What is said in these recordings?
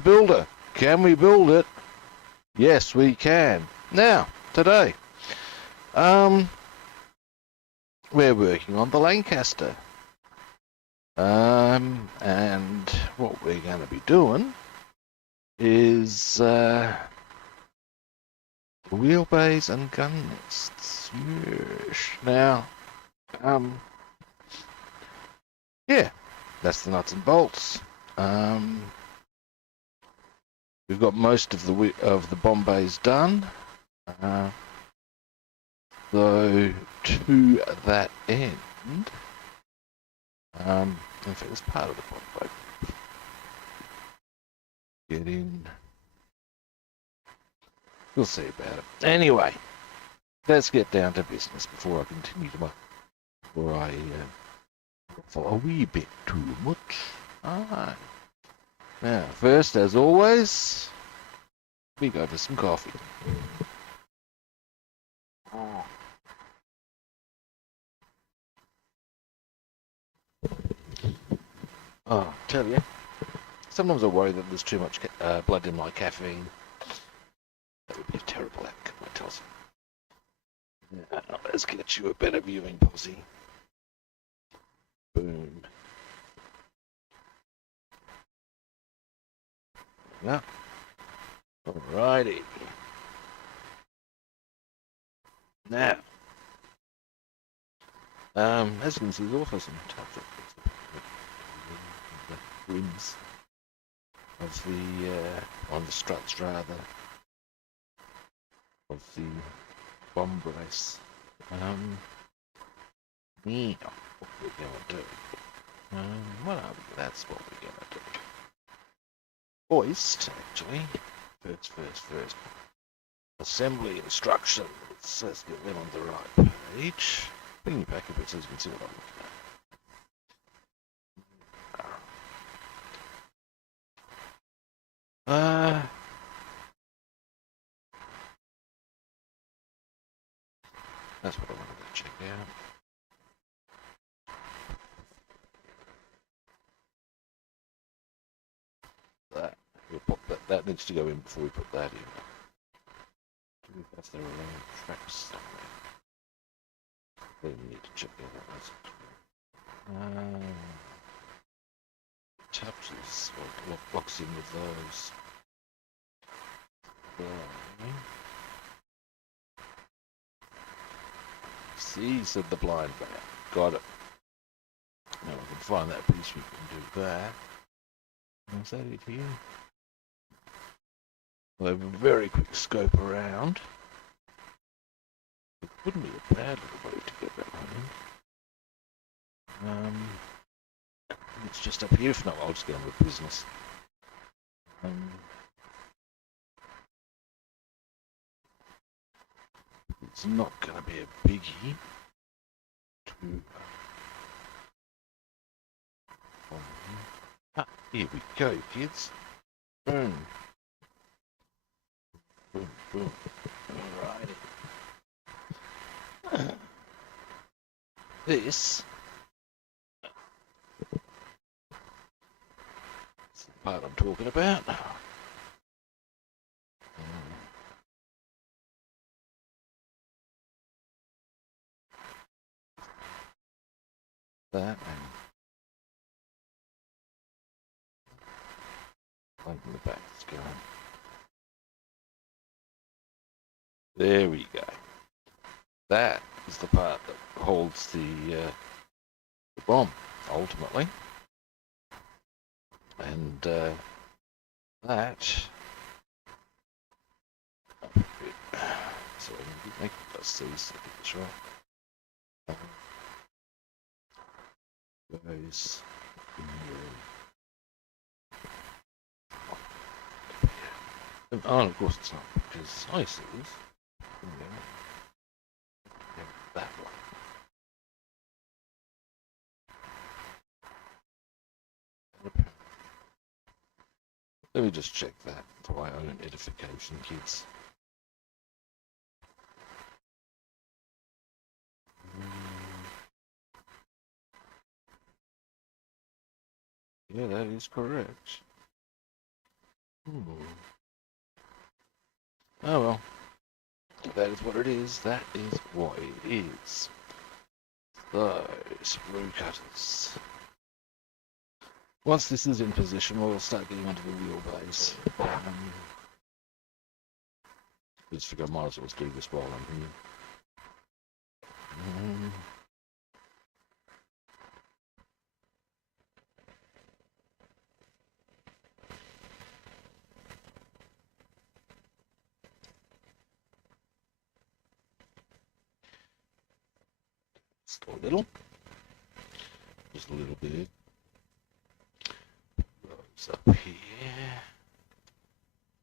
builder. Can we build it? Yes, we can. Now, today, we're working on the Lancaster. And what we're going to be doing is wheelbays and gunnests. Yes. Now, yeah, that's the nuts and bolts. We've got most of the bomb bays done. So to that end, in fact, it's part of the bomb bay. Get in. We'll see about it. Anyway, let's get down to business before I continue before I for a wee bit too much. Alright. Now, first, as always, we go for some coffee. Oh, tell you, sometimes I worry that there's too much blood in my caffeine. That would be a terrible outcome, I tell you. Now, let's get you a better viewing, Posse. Boom. Yeah. Alrighty. Now, as you can see, there's also some touch up the rims of on the struts rather, of the bomb brace. Yeah, what we're gonna do. What are we? That's what we're gonna do. Hoist, actually. First. Assembly instructions. Let's get them on the right page. Bring you back a bit so you can see what I'm looking at. That's what I wanted to check out. We'll pop that needs to go in before we put that in. That's their own tracks. Then we need to check that out. Touches or locks in with those. See, said the blind man. Got it. Now we can find that piece, we can do that. Is that it here? We'll have a very quick scope around. It wouldn't be a bad little boat to get that one in. It's just up here. If not, I'll just get on with business. It's not going to be a biggie. Here we go, kids. Boom. Boom, boom. Alrighty. This is the part I'm talking about. That and in the back it's going. There we go. That is the part that holds the bomb, ultimately. And that... So I can make us see so it's right. Goes in and of course it's not, because ice is that one. Let me just check that for my own edification, kids. Yeah, that is correct. Oh well. That is what it is. That is what it is. So, sprue cutters. Once this is in position, we'll start getting onto the wheelbays. Just figure I might as well do this while I'm here. Just a little. Just a little bit. Those up here.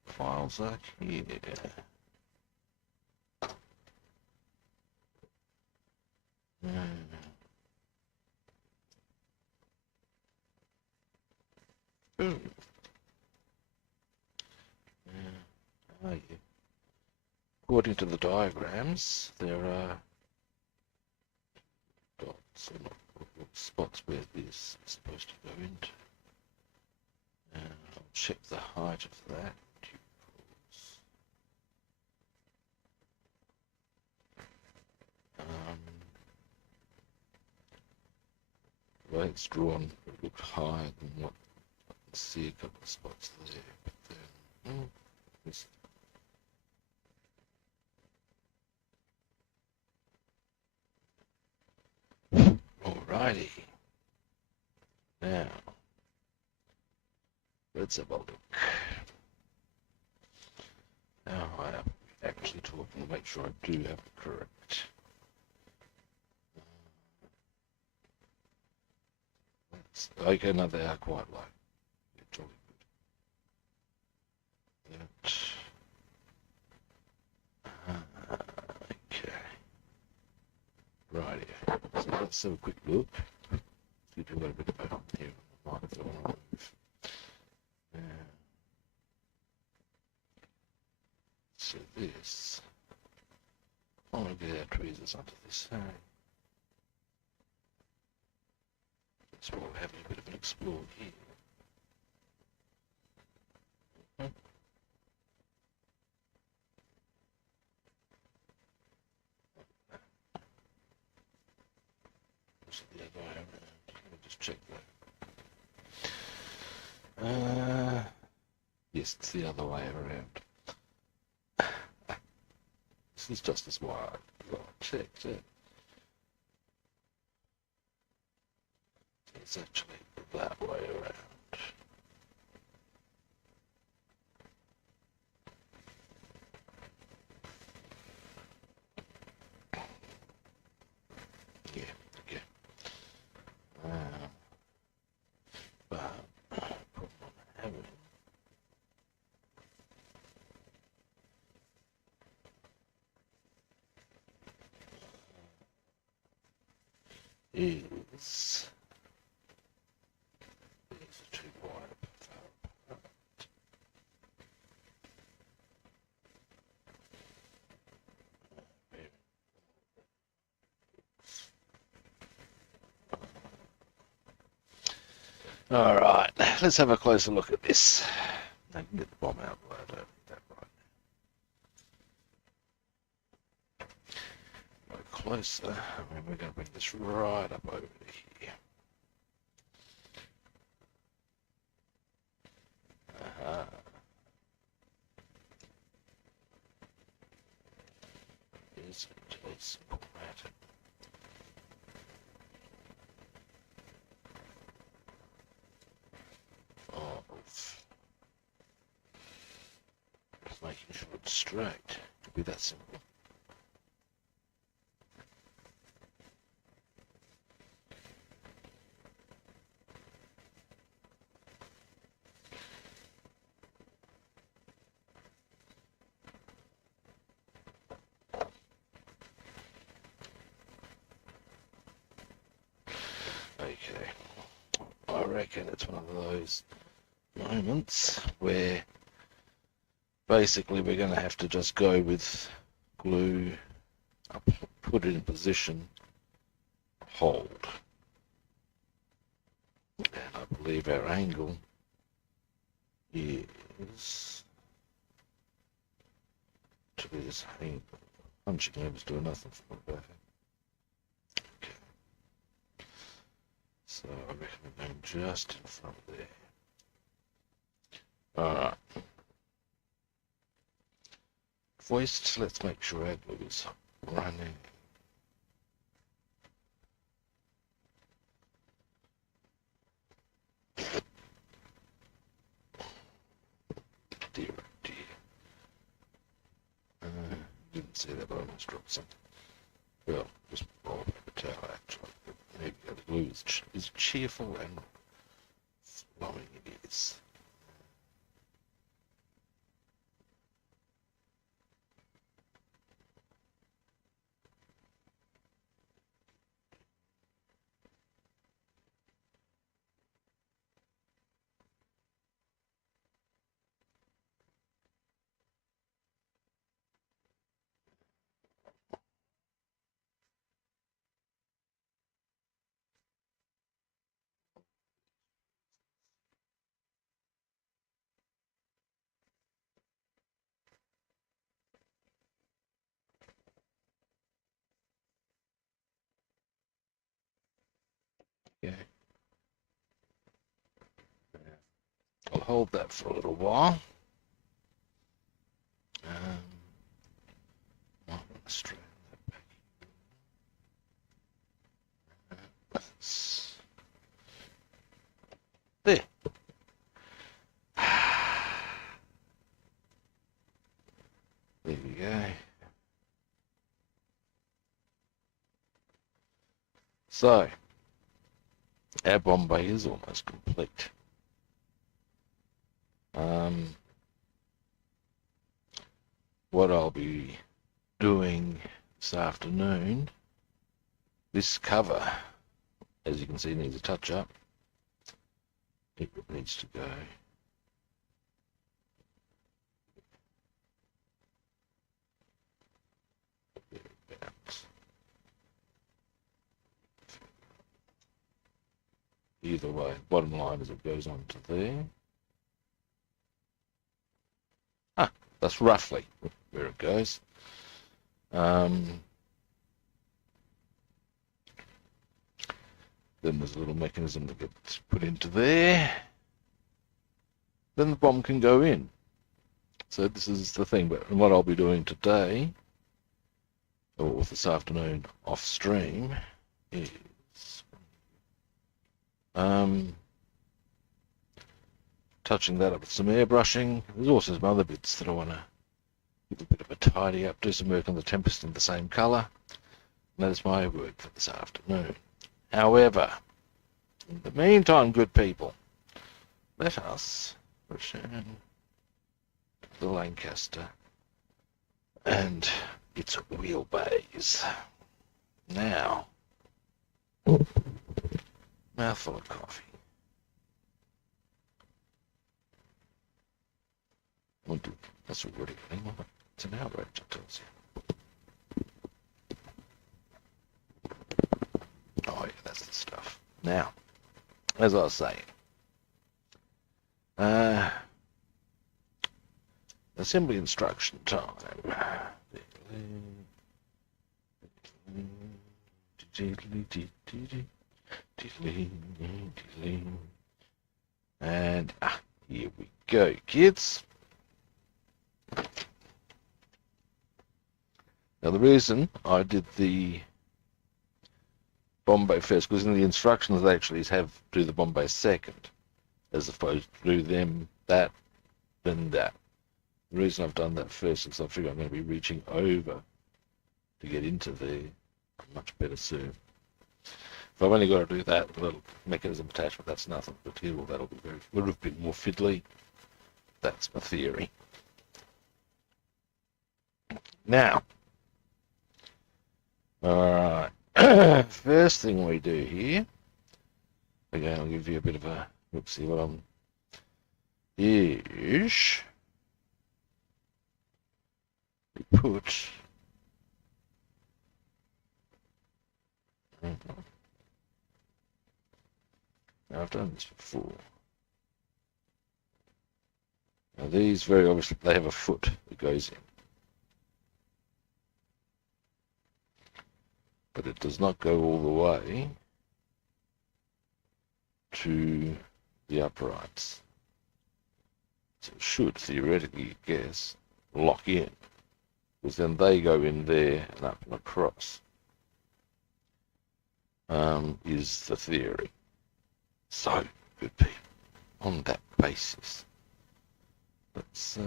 Files up here. Boom. Oh, yeah. According to the diagrams, there are dots or spots where this is supposed to go into. I'll check the height of that. The way it's drawn, it looked higher than what I can see a couple of spots there. But then, alrighty. Now, let's have a look. Now I am actually talking to make sure I do have it correct. Okay, no, they are quite low. It's all good. Okay. Right here. So let's have a quick look. See if we've got a bit of a here on the microphone. Move. So this. I want to get our tweezers onto this side. So we're having a bit of an explore here. What's the other way around? Let me just check that. Yes, it's the other way around. This is just as wide. Right, check. It's actually that way around. Yeah, okay. But problem I'm having is these are too wide. All right, let's have a closer look at this. I can get the bomb out. I don't need that right. Go closer. I mean, we're going to bring this right up over here. Is it a simple matter? Of making sure it's straight. Could be that simple. Okay, I reckon it's one of those moments where basically we're going to have to just go with glue, put it in position, hold. And I believe our angle is is to be this hanging punching lever's doing nothing for me back. Okay. So I reckon we're going just in front of there. Alright. Voiced, let's make sure our glue is running. Dear, dear. Didn't see that, but I almost dropped something. Well, just roll paper towel actually. But maybe the glue is cheerful and flowing it is. Okay. I'll hold that for a little while. I want to straighten that back. There. There we go. So, our Bombay is almost complete. What I'll be doing this afternoon, this cover, as you can see, needs a touch up. It needs to go thereabouts. Either way, bottom line is it goes on to there. That's roughly where it goes. Then there's a little mechanism that gets put into there. Then the bomb can go in. So this is the thing. But what I'll be doing today, or this afternoon off stream, is touching that up with some airbrushing. There's also some other bits that I want to give a bit of a tidy up, do some work on the Tempest in the same colour. And that is my work for this afternoon. However, in the meantime, good people, let us return to the Lancaster and its wheelbays. Now, mouthful of coffee. That's already running. It's an outrage, I tells you. Oh yeah, that's the stuff. Now, as I was saying, assembly instruction time. And here we go, kids. Now the reason I did the Bombay first, because in the instructions they actually have do the Bombay second, as opposed to do them that, then that. The reason I've done that first is I figure I'm going to be reaching over to get into there much better soon. If I've only got to do that, the little mechanism attachment, that's nothing. But here, well, that'll be would have been more fiddly. That's my theory. Now, all right. First thing we do here, again, I'll give you a bit of a look, see what I'm. Is we put. Now I've done this before. Now these very obviously, they have a foot that goes in. But it does not go all the way to the uprights. So it should theoretically, I guess, lock in. Because then they go in there and up and across. Is the theory. So, good people, on that basis, let's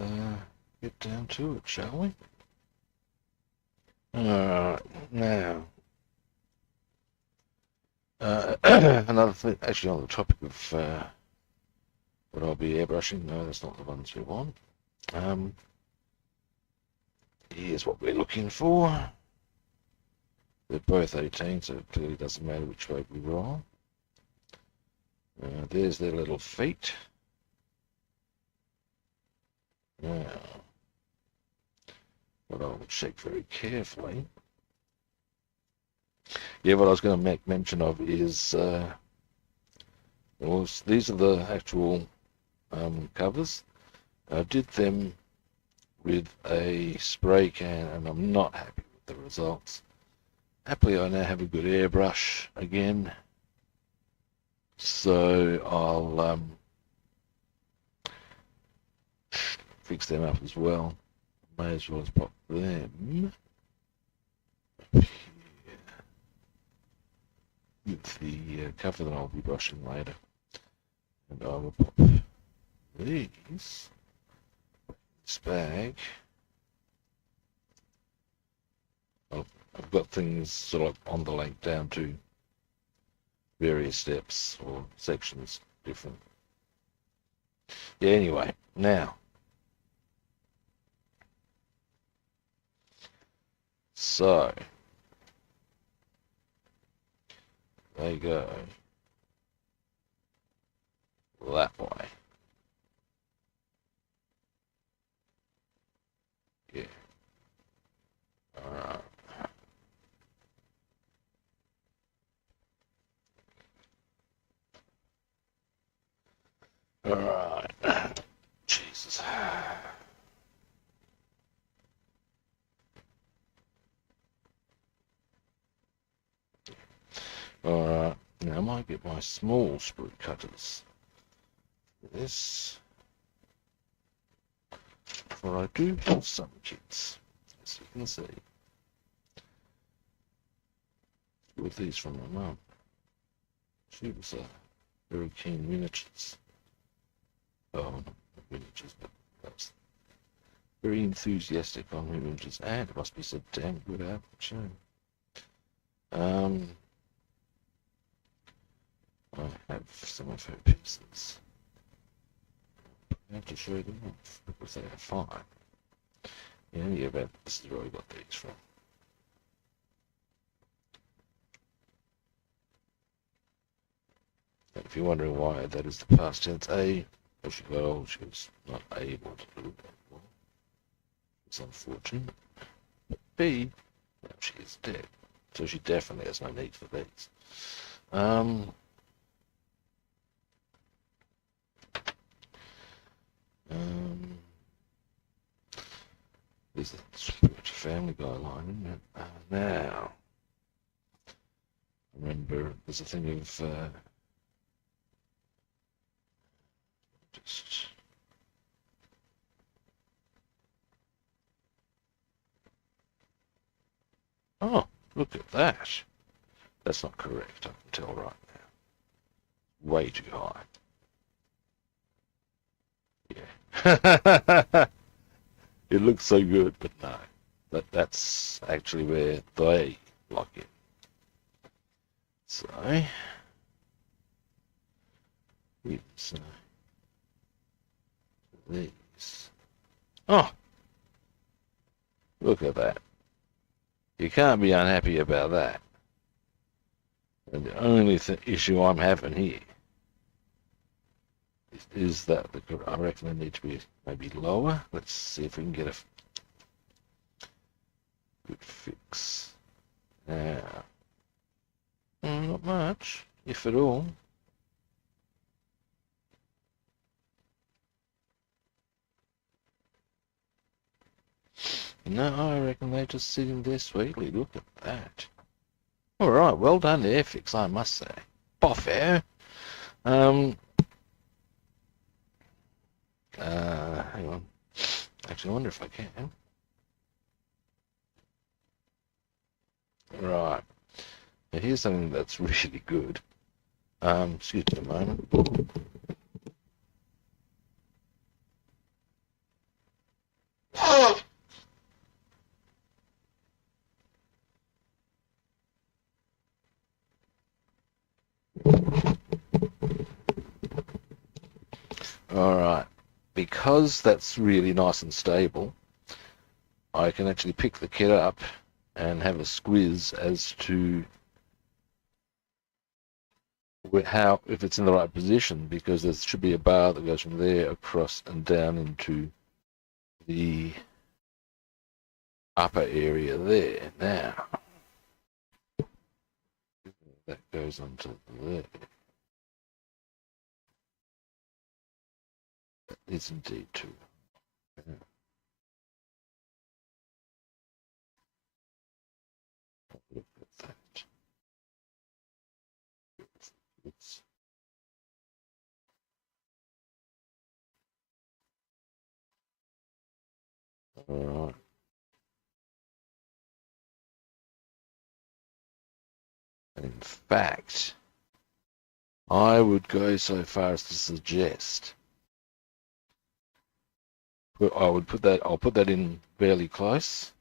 get down to it, shall we? Alright, now, another thing, actually on the topic of what I'll be airbrushing, no, that's not the ones we want. Here's what we're looking for. They're both 18, so it clearly doesn't matter which way we roll. There's their little feet. Now, what I'll check very carefully. Yeah, what I was going to make mention of is, well, these are the actual covers. I did them with a spray can, and I'm not happy with the results. Happily, I now have a good airbrush again, so I'll fix them up as well. May as well as pop them up here with the cover that I'll be brushing later. And I will pop these in this bag. I've got things sort of on the length down to various steps or sections different. Yeah, anyway, now. So, they go that way. Yeah. Alright. Alright. Jesus. Alright. Now I might get my small sprue cutters. This. For I do have some kits, as you can see. With these from my mum. She was very keen miniatures. Oh, not miniatures, but that's very enthusiastic on miniatures, and it must be so damn good out too. I have some of her pieces. I have to show them off because they are fine. Yeah, but this is where I got these from. And if you're wondering why that is the past tense, A, as she got old, she was not able to do it anymore. It's unfortunate. But B, now she is dead. So she definitely has no need for these. There's a Family Guy line, isn't it? Now, remember, there's a thing of just oh, look at that. That's not correct, I can tell right now. Way too high. Yeah. It looks so good, but no. That's actually where they lock in. So, here's these. Oh, look at that. You can't be unhappy about that. And the only issue I'm having here is that I reckon they need to be maybe lower. Let's see if we can get a good fix. Now, not much, if at all. No, I reckon they're just sitting there sweetly. Look at that. All right, well done, airfix, I must say. Boff air. Hang on. Actually, I wonder if I can. Right. Now, here's something that's really good. Excuse me a moment. All right. Because that's really nice and stable, I can actually pick the kit up and have a squiz as to how, if it's in the right position, because there should be a bar that goes from there across and down into the upper area there. Now, that goes onto there. That is indeed true. Yeah. Look at that. It's all right. And in fact, I would go so far as to suggest I'll put that in fairly close,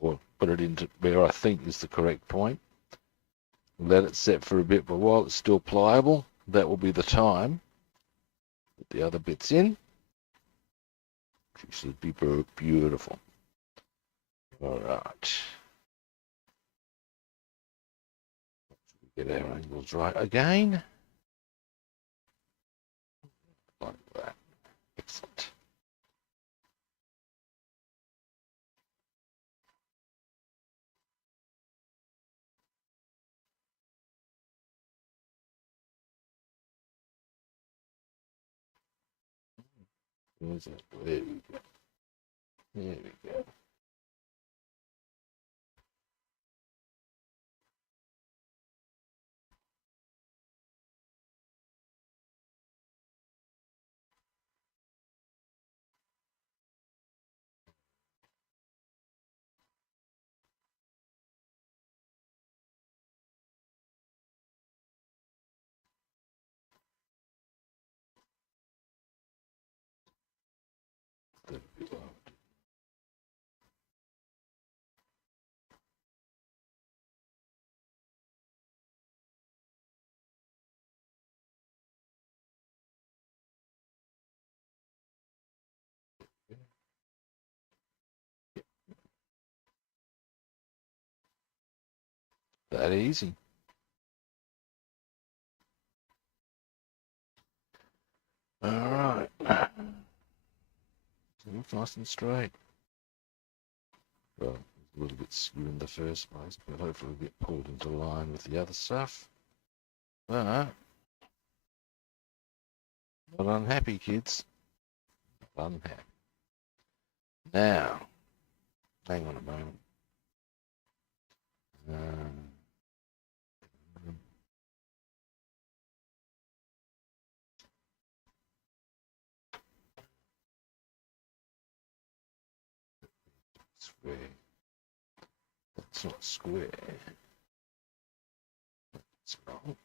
or put it into where I think is the correct point. Let it set for a bit, but while it's still pliable, that will be the time. Put the other bits in. She should be beautiful. All right. Get our angles right again. Like that. Excellent. Where's it? There we go. There we go. There we go. That easy. All right. Looks nice and straight. Well, a little bit skew in the first place, but hopefully we'll get pulled into line with the other stuff. But not unhappy, kids. Not unhappy. Now, hang on a moment. Square. That's not square. It's wrong.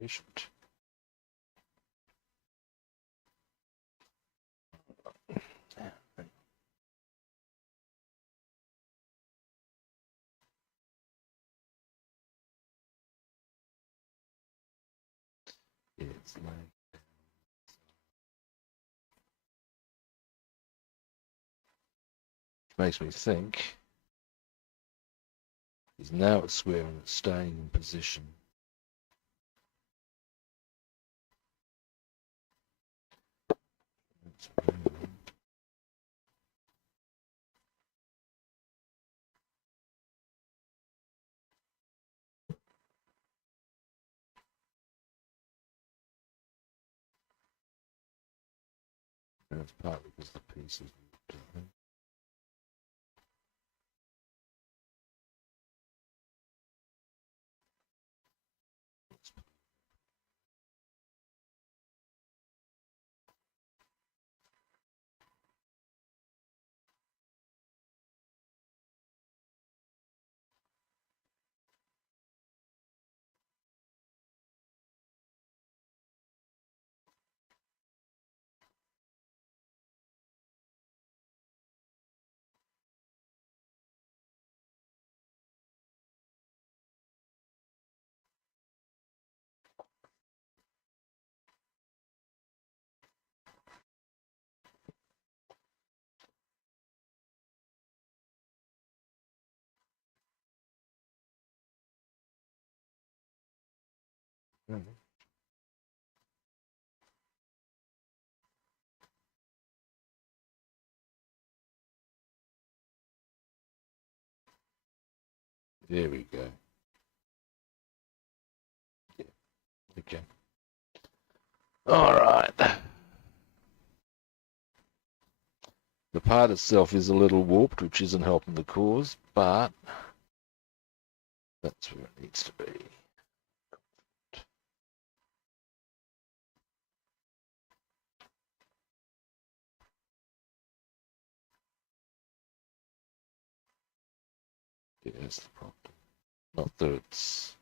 Patient. It's like makes me think is now it's square and it's staying in position. And it's partly because the pieces moved, I think. Mhm. There we go. Yeah. Okay. All right. The part itself is a little warped, which isn't helping the cause, but that's where it needs to be. Yeah, that's the problem. Not that it's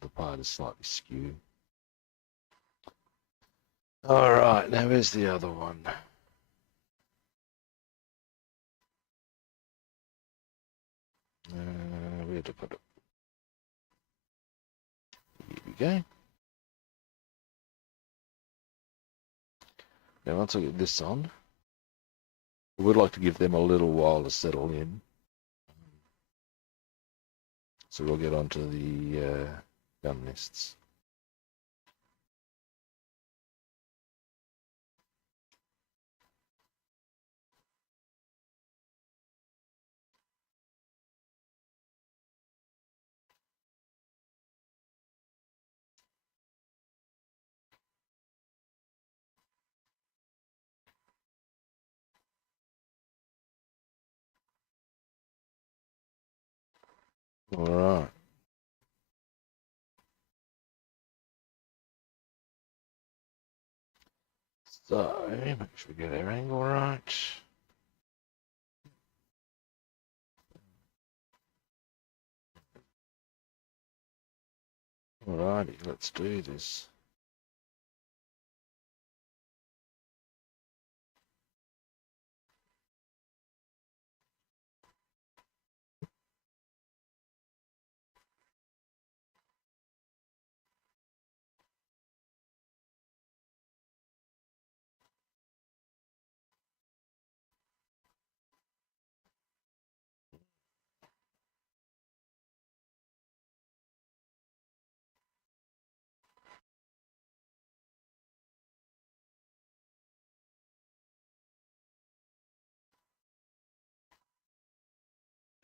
the part is slightly skewed. All right, now where's the other one? Where to put it? Here we go. Now once I get this on, I would like to give them a little while to settle in. So we'll get onto the gun nests. All right. So make sure we get our angle right. Alrighty, let's do this.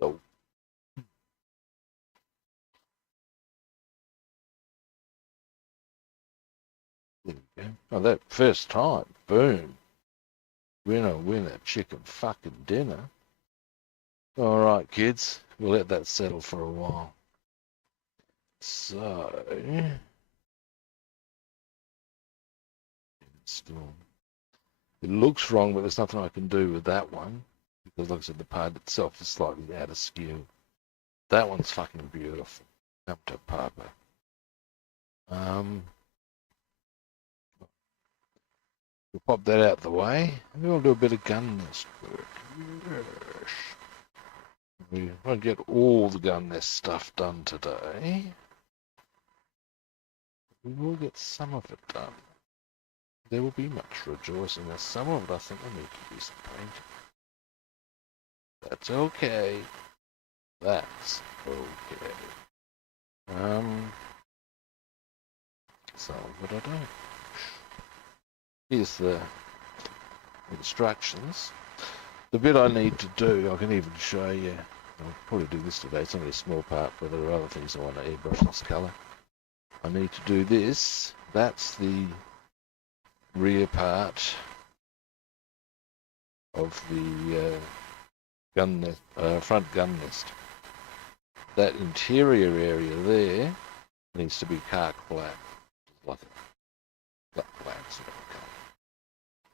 Oh, there we go. Oh, that first time, boom. Winner, chicken fucking dinner. All right, kids, we'll let that settle for a while. So, still, it looks wrong, but there's nothing I can do with that one because, like I said, the part itself is slightly out of skew. That one's fucking beautiful. Up to Papa. We'll pop that out of the way, and we'll do a bit of gun nest work. Yes. We won't get all the gun nest stuff done today. We will get some of it done. There will be much rejoicing. Now, some of it I think will need to do some painting. That's okay. That's okay. So what I do? Here's the instructions. The bit I need to do, I can even show you. I'll probably do this today. It's only a small part, but there are other things I want to airbrush this colour. I need to do this. That's the rear part of the front gun nest. That interior area there needs to be cark black, like a black sort of colour.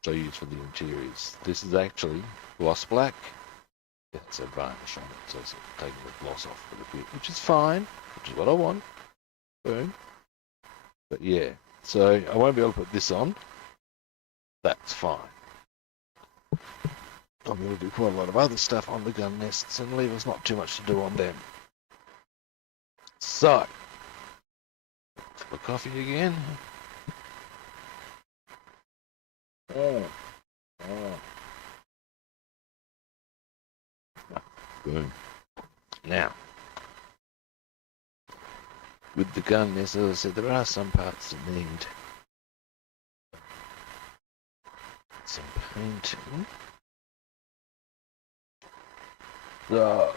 So I use for the interiors. This is actually gloss black. Yeah, it's a varnish on it, so it's taking the gloss off a bit, which is fine, which is what I want. Boom. But yeah, so I won't be able to put this on. That's fine. I'm going to do quite a lot of other stuff on the gun nests and leave us not too much to do on them. So, for coffee again. Boom. Now, with the gun nest, as I said, there are some parts that need some painting. So,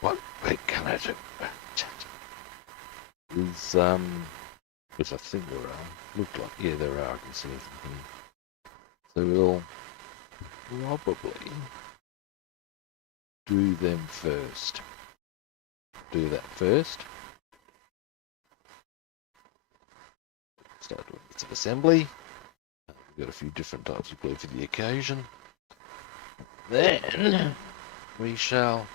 what we can I do? Is which I think there are. Look like, yeah, there are. I can see everything. So we'll probably do them first. Do that first. Start doing bits of assembly. We've got a few different types of glue for the occasion. Then we shall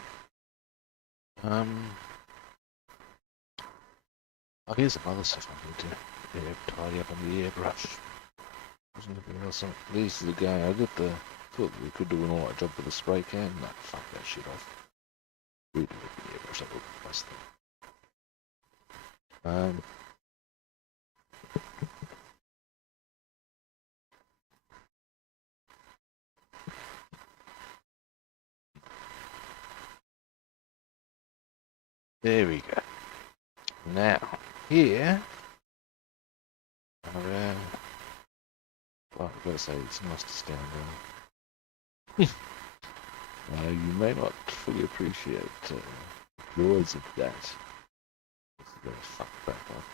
oh, here's some other stuff I need to tidy up on the airbrush. Wasn't anything else on these are the guy I got the thought we could do an alright job with the spray can. No, fuck that shit off. We did it with the airbrush, that would be nice thing. There we go. Now, here, well, I've got to say, it's nice to stand on. You may not fully appreciate the joys of that. It's going to fuck back up.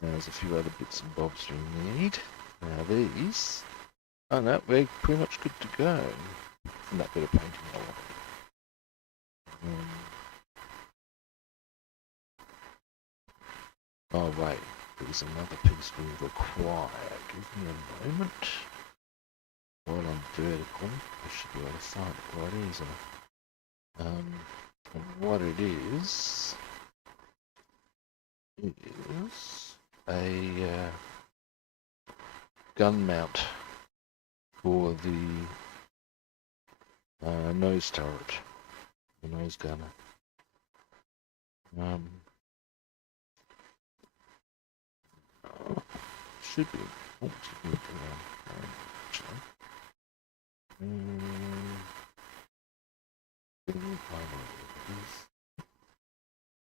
There's a few other bits and bobs we need. Now these, oh no, we're pretty much good to go. And that bit of painting I want. Oh wait, there's another piece we require. Give me a moment. While I'm vertical, I should be able to find it quite easily. And what it is a gun mount for the nose turret, the nose gunner. Should be. Oh, should be actually.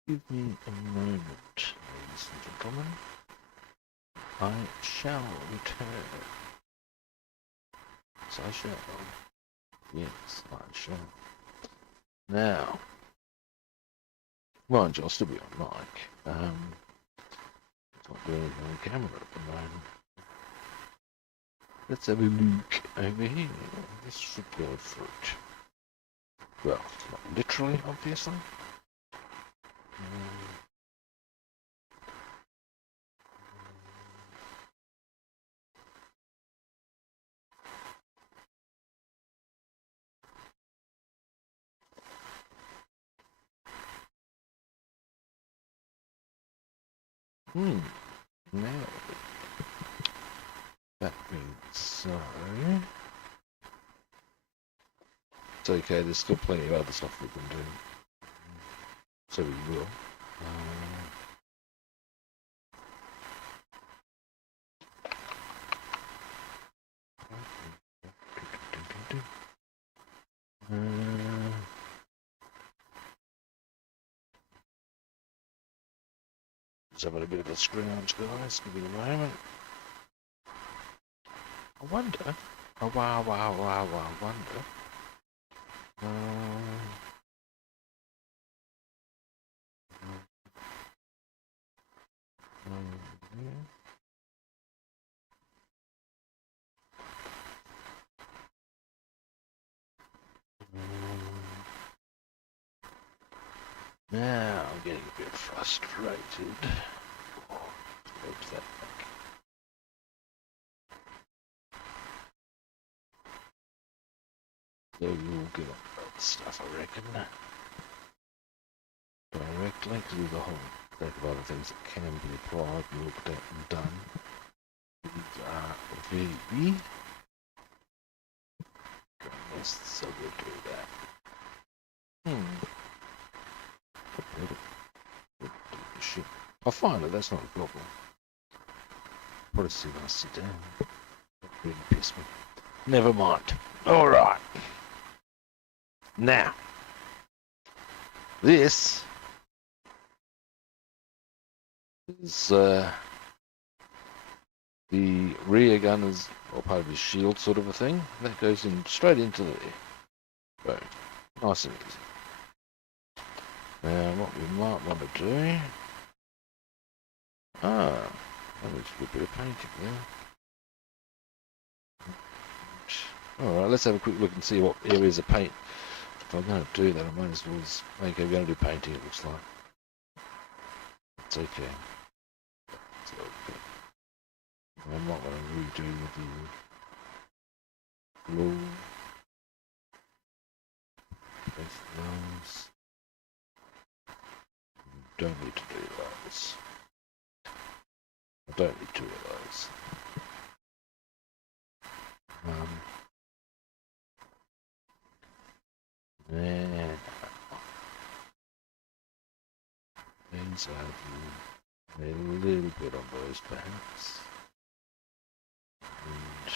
Give me a moment, ladies and gentlemen. I shall return. Yes, I shall. Yes, I shall. Now, mind you, I'll still be on mic. It's not doing anything on camera at the moment. Let's have a look over here. This should go for it. Well, not literally, obviously. Now, that means so. It's okay, there's still plenty of other stuff we can do. So we will. Just having a bit of a scrounge, guys. Give me a moment. I wonder. Oh, wow, I wonder. Now I'm getting a bit frustrated. Close that back. So you'll get on that stuff, I reckon. Directly, because there's a whole heck of other things that can be applied, looked at and done. These are the gunnests, so we'll do that. Shit. I'll find it, that's not a problem. Probably see when I sit down. That really pissed me. Never mind. Alright. Now, this is the rear gunner's, or part of his shield sort of a thing. That goes in straight into there. So, nice and easy. Now, what we might want to do... that looks a bit of painting there. Alright, let's have a quick look and see what areas of paint. If I'm going to do that, I might as well make I'm going to do painting, it looks like. It's okay. It's okay. I might want to redo the floor. Those. Don't need to do those. I don't need two of those. And these are a little bit on those perhaps. And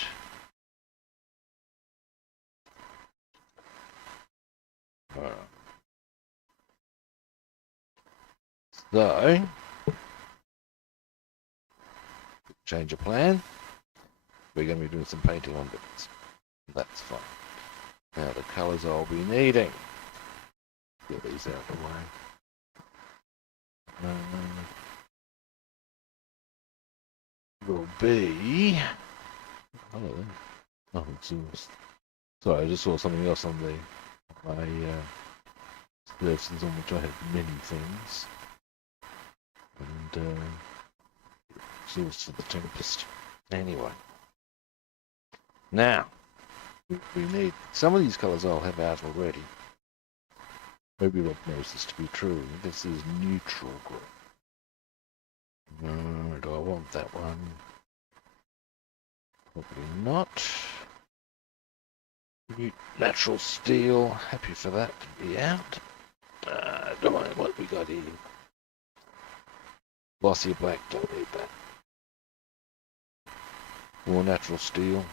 so change of plan. We're going to be doing some painting on bits. That's fine. Now the colours I'll be needing. Get these out of the way. Will be. Hello. Oh, exhaust. Sorry, I just saw something else on my surfaces on which I have many things. And exhaust for the Tempest. Anyway. Now, we need some of these colours I'll have out already. Maybe Rob knows this to be true. This is neutral grey. Do I want that one? Probably not. Natural steel. Happy for that to be out. Don't mind what we got here. Glossy black. Don't need that. More natural steel.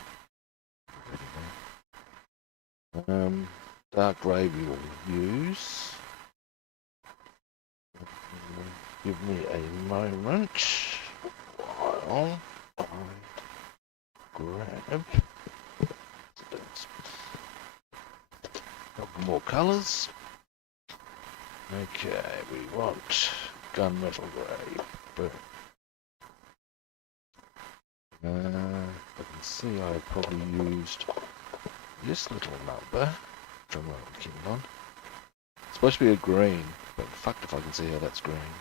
Dark grey we will use. Give me a moment while I grab a couple more colours. Okay, we want gunmetal grey. But I can see I probably used this little number, which I'm not keen on. It's supposed to be a green, but fucked if I can see how that's green.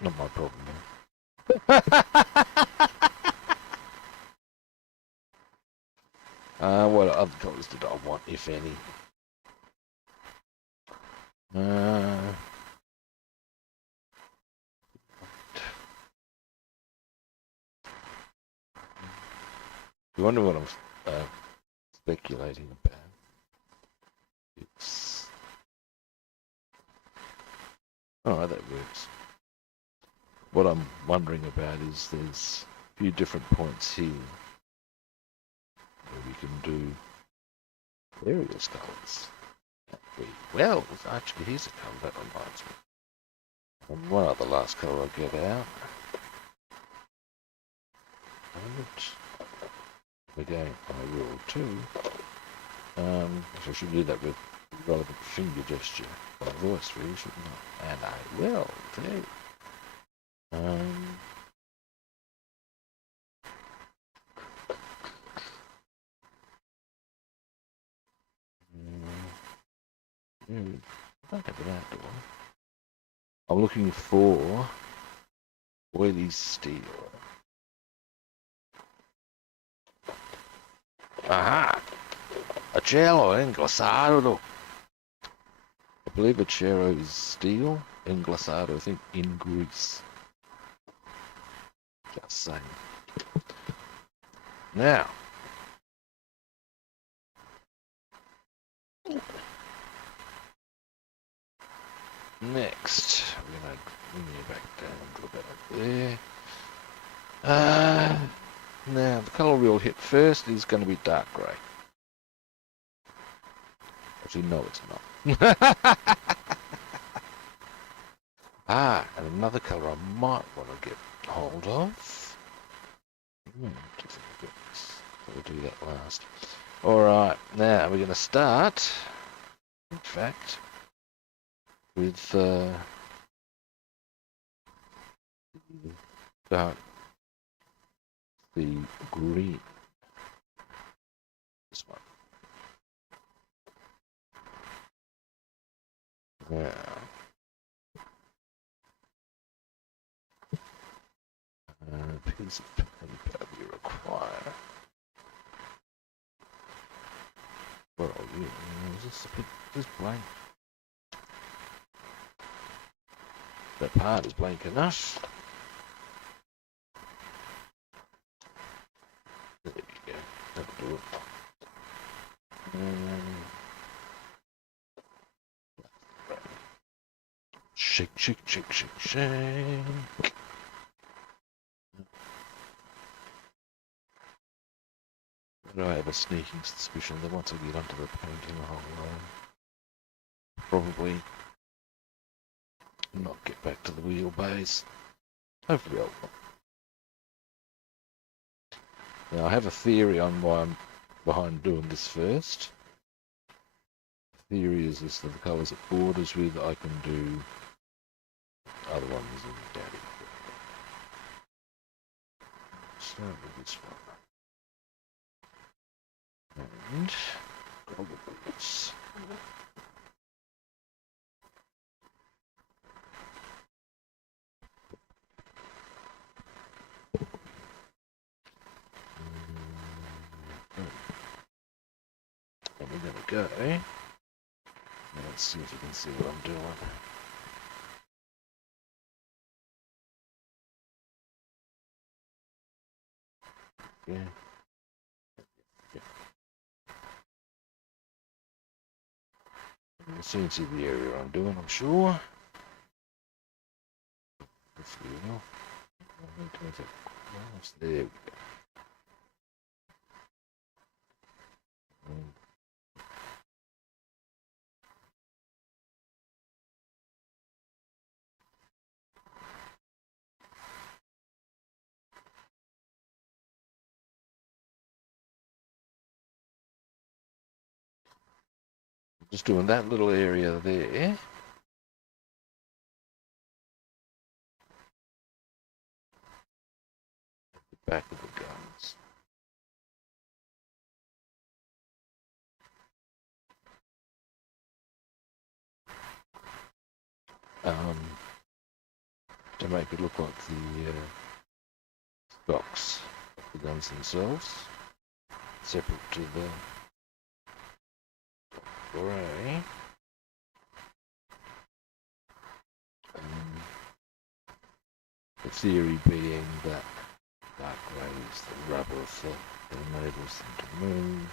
Not my problem, man. What other colours did I want, if any? You wonder what I'm speculating about. It's... Alright, that works. What I'm wondering about is there's a few different points here where we can do various colours. Well, actually here's a colour that reminds me. And one other last colour I'll get out. Again, I will too. So I should do that with relevant finger gesture. My voice really shouldn't I? And I will too. Don't have that door. I'm looking for oily steel. Aha! Acero inglassado. I believe acero is steel. Inglassado, I think, in Greece. Just saying. Now. Next, we're going to bring you back down a little bit up there. Now, the colour we'll hit first is going to be dark grey. Actually, no, it's not. And another colour I might want to get hold of. We'll do that last. Alright, now we're going to start, in fact, with the green. This one. Now, piece of paper we require. What are you? Is this blank? That part is blank enough. There you go. That'll do it. Shake, shake, shake, shake, shake. But I have a sneaking suspicion that once I get onto the painting, I'll probably not get back to the wheelbays. Hopefully I'll not. Now I have a theory on why I'm behind doing this first. The theory is this: that the colours it borders with, I can do other ones in daddy. Start with this one. And global boots. And we're going to go. Now let's see if you can see what I'm doing. Yeah. You'll soon see the area I'm doing, I'm sure. Hopefully you will. There we go. Just doing that little area there. The back of the guns. To make it look like the stocks of the guns themselves, separate to the grey. The theory being that dark grey is the rubber effect that enables them to move.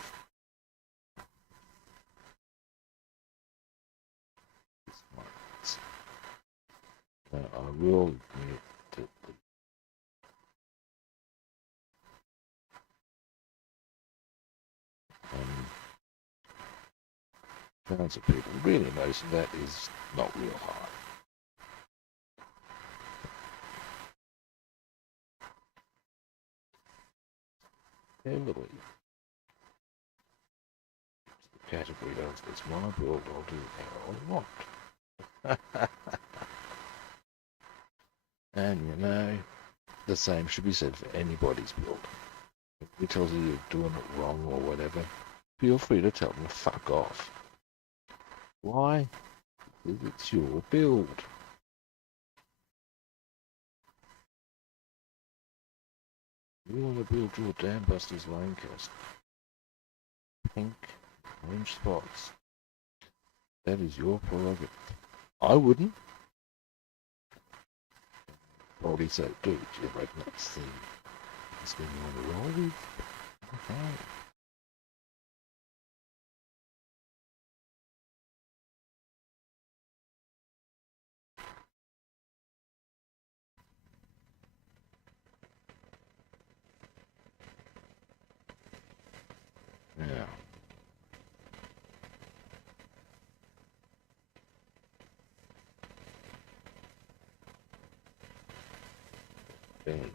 Now I will admit that the chance of people really noticing that is not real high. Heavily. The category does this one, I'll do how I want. And you know, the same should be said for anybody's build. If he tells you you're doing it wrong or whatever, feel free to tell them to fuck off. Why? 'cause it's your build. You want to build your dambusters lancaster. Pink, orange spots. That is your prerogative. I wouldn't. Probably so, dude. You reckon that's the thing you want to roll with? Okay. Yeah.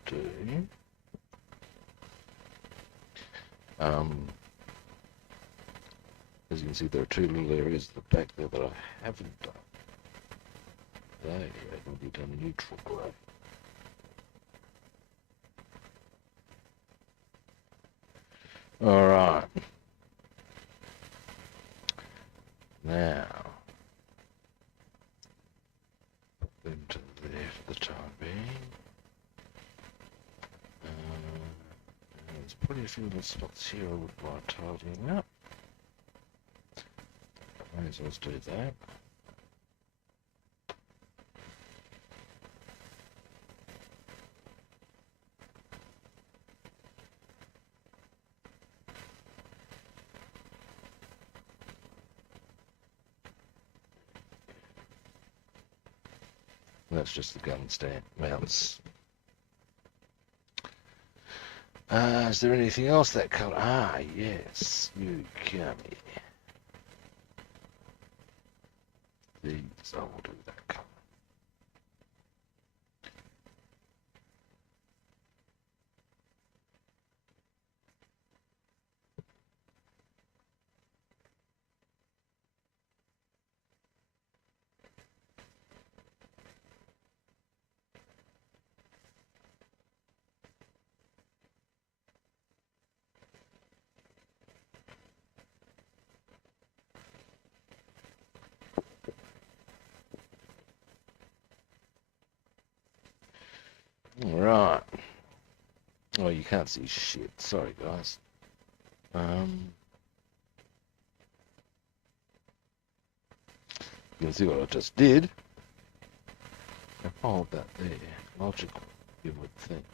Do. As you can see, there are two little areas at the back there that I haven't done. They haven't be done neutral grey. Alright. Now, put them to there for the time being. There's pretty a few little spots here I would like tidying up. May as well do that. That's just the gun stand mounts. Is there anything else that colour? Ah, yes, you come here. These, I will do that colour. Right. Oh, you can't see shit. Sorry, guys. You can see what I just did. And hold that there. Logical, you would think.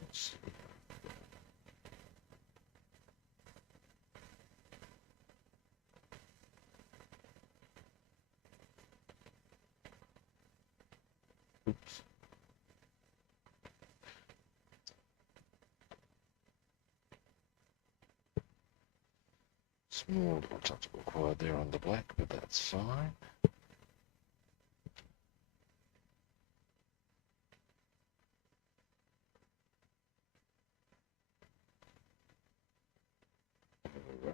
Let's see. Oops. Small little touch required there on the black, but that's fine.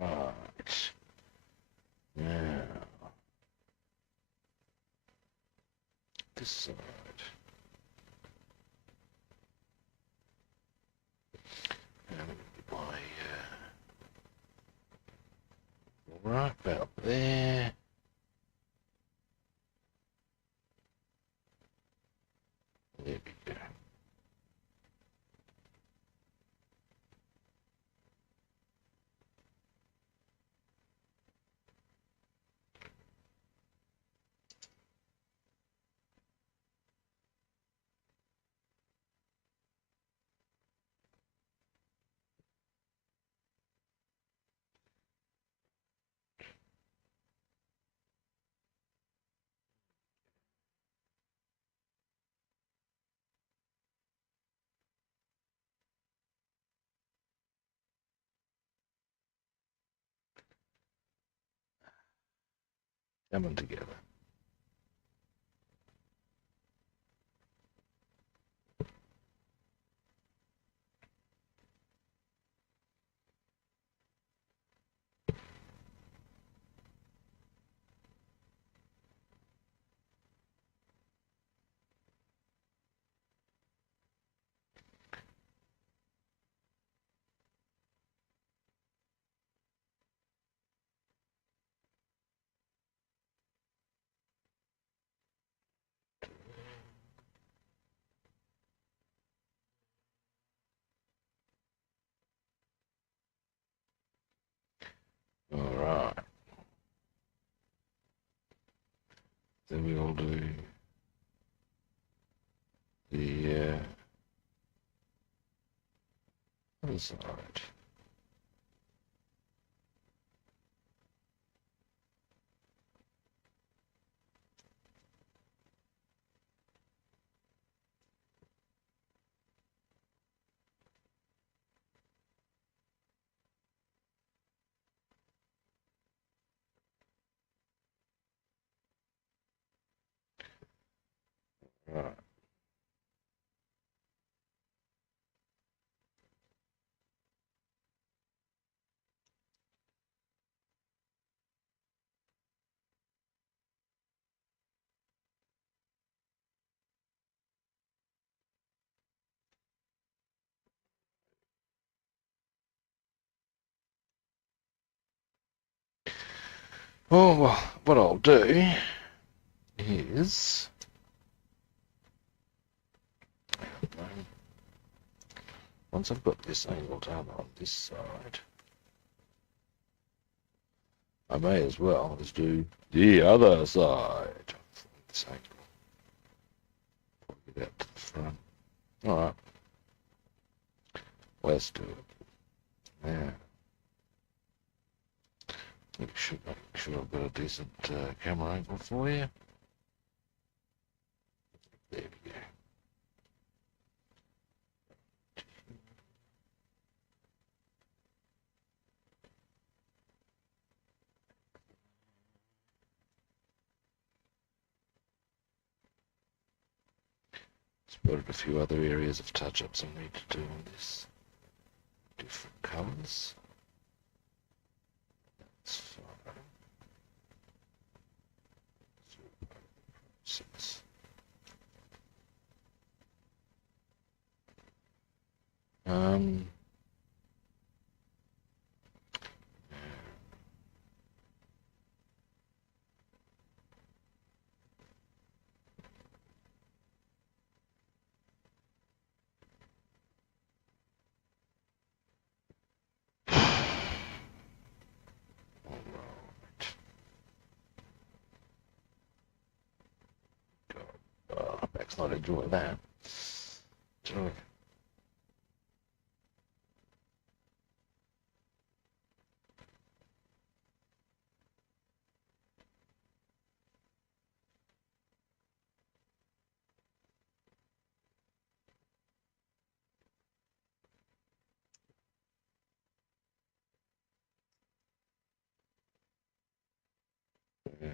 Right. Now, this side. And my right about there. There we go. Coming together. Alright. Then we'll do the other side. Right. Well, what I'll do is once I've got this angle down on this side, I may as well just do the other side. This angle. Get out to the front. Alright. Let's do it. Now, make sure I've got a decent camera angle for you. There we go. Spotted a few other areas of touch-ups I need to do on this. Different colours. That's fine. Process. Back's not enjoying that. Enjoy. Yeah.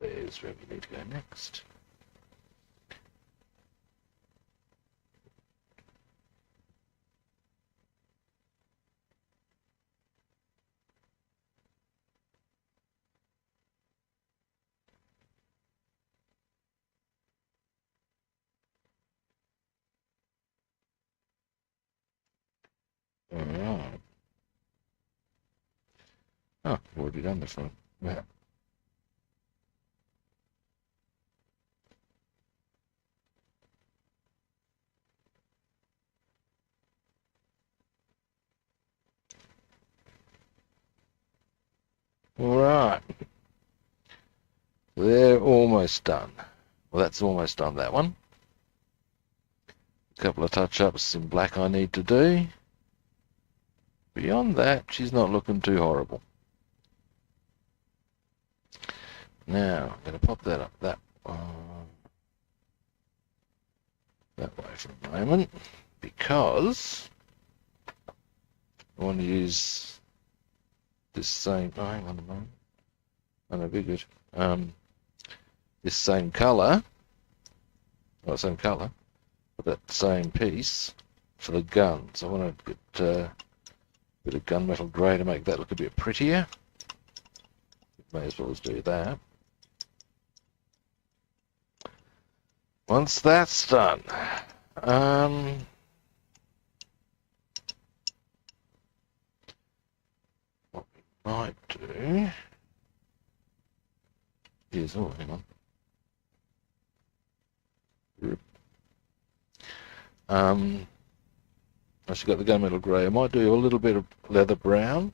There's where we need to go next. Alright. Oh, we've already done the front. Yeah. Alright. They're almost done. Well, that's almost done, that one. A couple of touch-ups in black I need to do. Beyond that, she's not looking too horrible. Now, I'm going to pop that up that way for a moment, because I want to use this same, oh, hang on a moment, oh no, be good, this same colour, but that same piece for the gun. So I want to get a bit of gunmetal grey to make that look a bit prettier. May as well as do that. Once that's done, what we might do is, oh, hang on. I should got the gunmetal grey. I might do a little bit of leather brown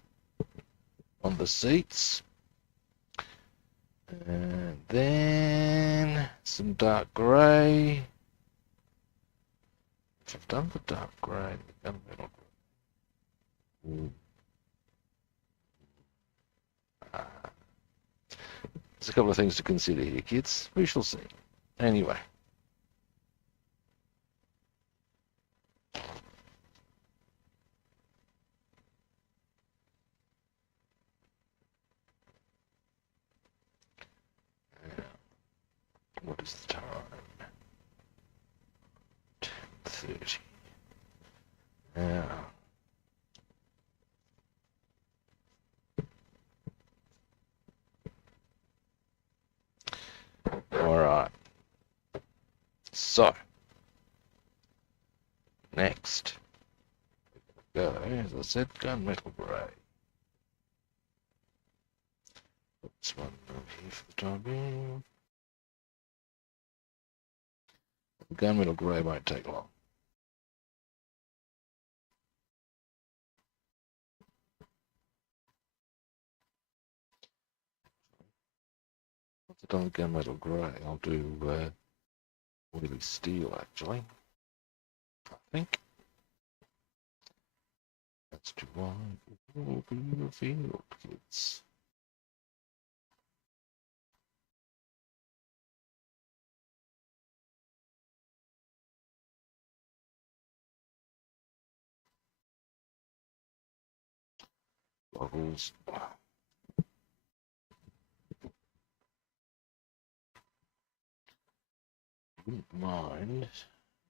on the seats. And then some dark grey. I've done the dark grey, the gunmetal grey. There's a couple of things to consider here, kids. We shall see. Anyway. What is the time? 10:30. Now. Alright. So. Next. Go, as I said, gunmetal grey. This one over here for the time being. The gunmetal grey won't take long. Once I've done the gunmetal grey, I'll do oily steel actually. I think. That's too wide. It will be revealed, kids. Goggles. Wouldn't mind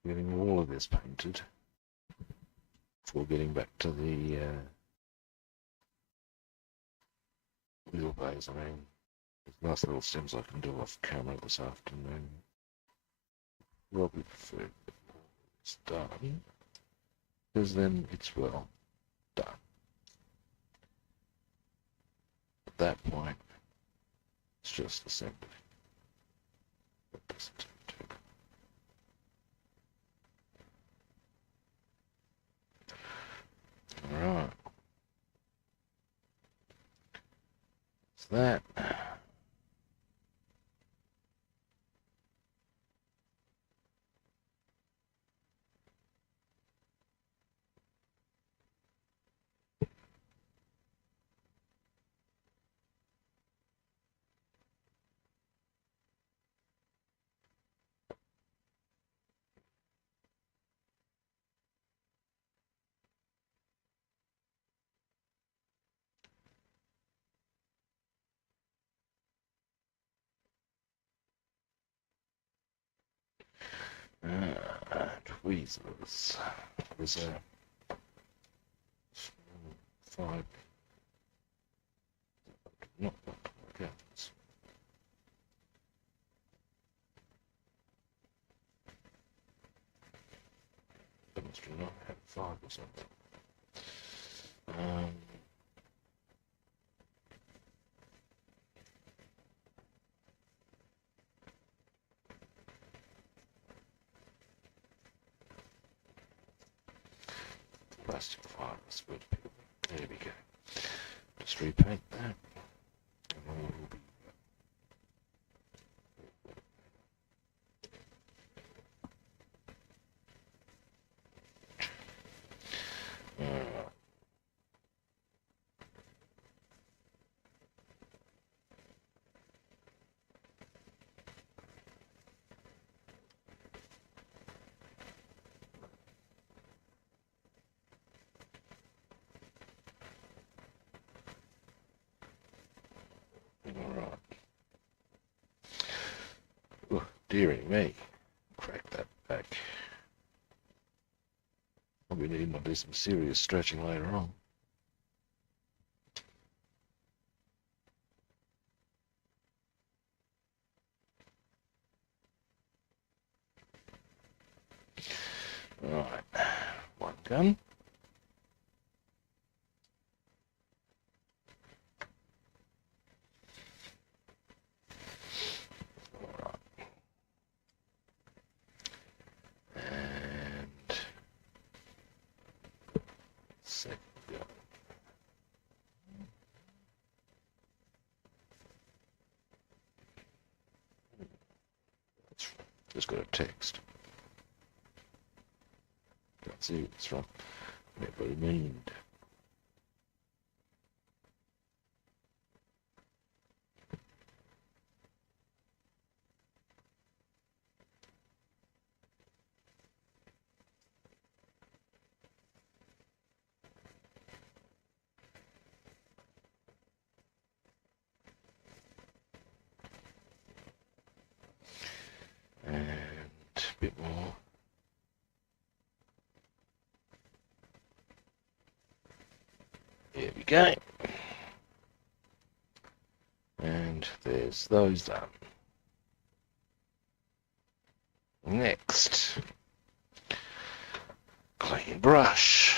getting all of this painted before getting back to the wheelbays. I mean, there's nice little stems I can do off camera this afternoon. Probably prefer it's done, because then it's well done. At that point, it's just assembly. Alright. So that. Tweezers. There's a 5. Not that work out. That must be not have 5 or something. Plastic fibre, spread people. There we go. Just repaint that. And all will be alright. Oh, dearie me. Crack that back. I'll be needing to do some serious stretching later on. Right, one gun. Alright. And just got a text. Can't see what it's from. Never mind. And a bit more. Here we go. And there's those done. Next, clean brush.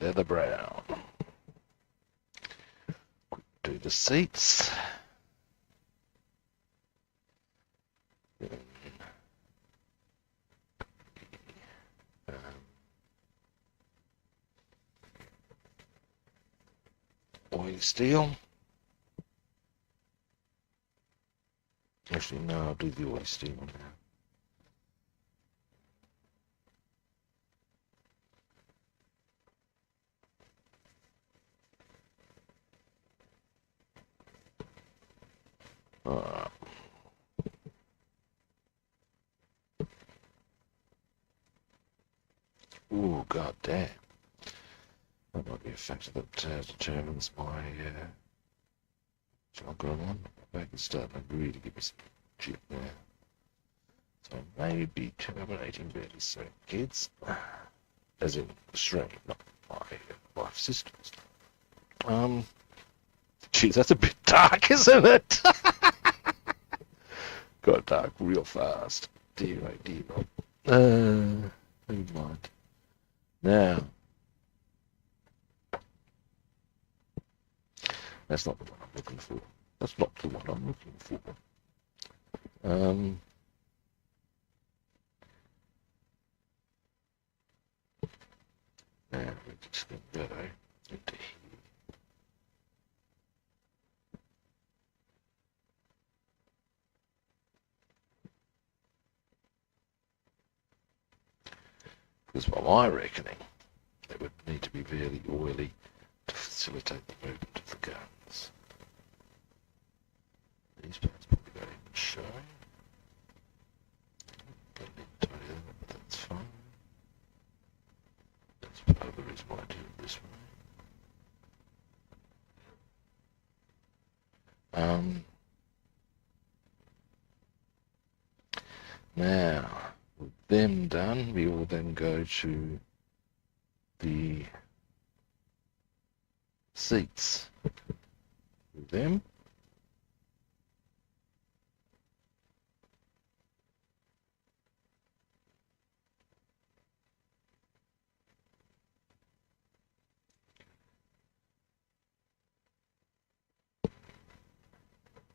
Leather brown. Do the seats. Oil steel. Actually, no, I'll do the oil steel now. Ooh, god damn. That might be a factor that determines my jogger on. Back is starting to really give me some chip there. So maybe terminating very soon, kids. As in the stream, not my wife's sisters. Geez, that's a bit dark, isn't it? Got dark real fast. Dear, oh dear. Never mind. Now, that's not the one I'm looking for. That's not the one I'm looking for. Now, we're just going to go into here. Because by my reckoning, it would need to be fairly oily to facilitate the movement of the guns. These parts probably don't even show. Don't need to tidy them up, but that's fine. That's part of the reason why I do it this way. Now, with them done, we will then go to the seats. With them.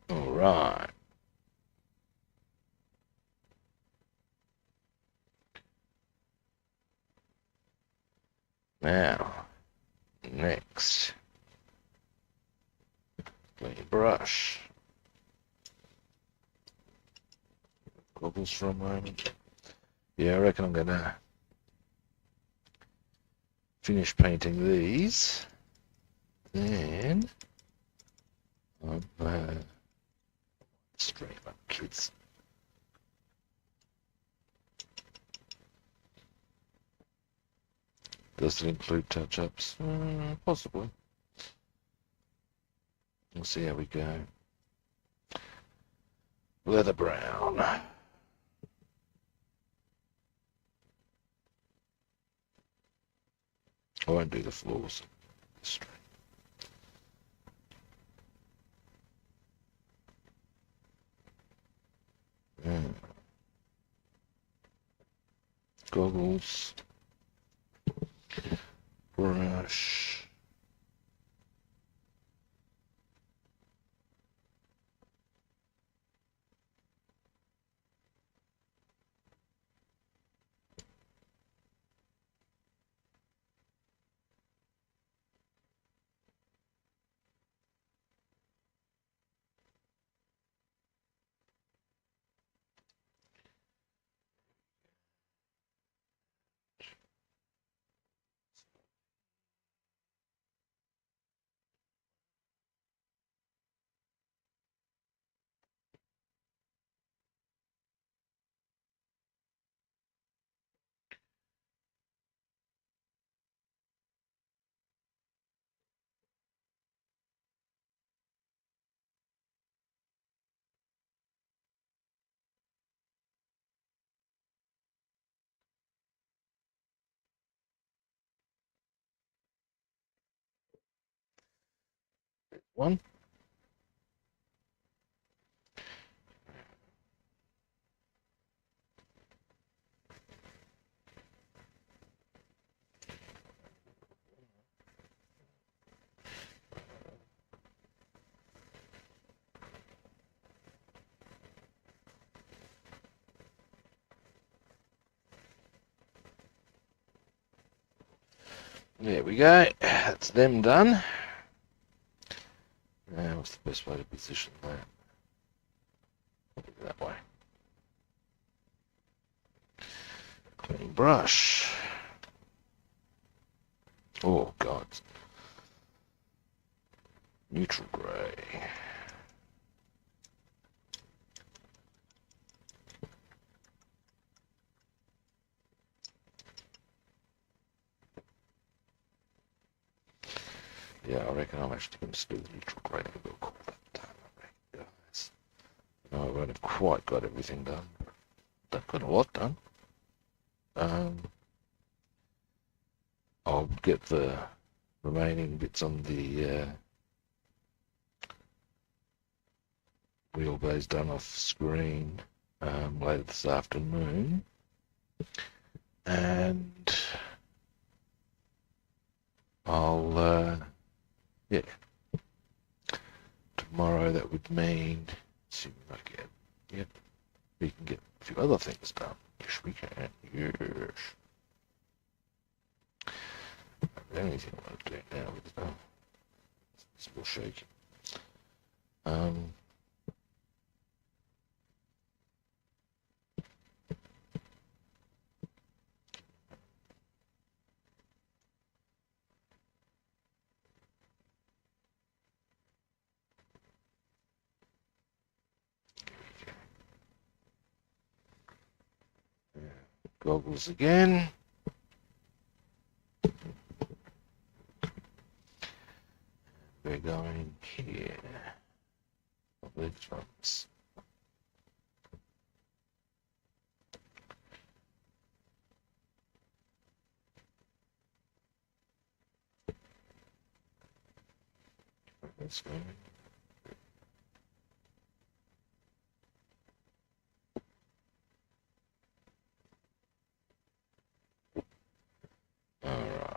All right. Now, next, clean brush. Goggles for a moment. Yeah, I reckon I'm gonna finish painting these. Then, stream up, kids. Does it include touch-ups? Possibly. We'll see how we go. Leather brown. I won't do the floors. Straight. Goggles. brush. One. There we go. That's them done. Now, what's the best way to position that? That way. Clean brush. Oh, God. Neutral grey. Yeah, I reckon I'm actually going to do the neutral grey. We'll call that done, I reckon, guys. No, I won't have quite got everything done. But I've got a lot done. I'll get the remaining bits on the wheelbase done off screen later this afternoon. And I'll, yeah, tomorrow that would mean, assuming I get, yep, we can get a few other things done. Yes, we can, yes. The only thing I want to do now is, it's more shaky. Goggles again. We're going here. I believe it's ones. Let's go. All right.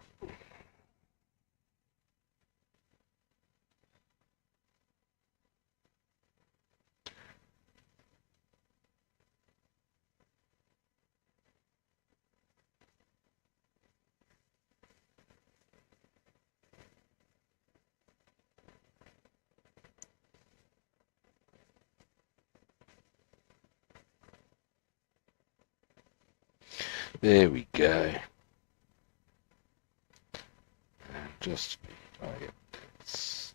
There we go. And just, oh yeah, that's,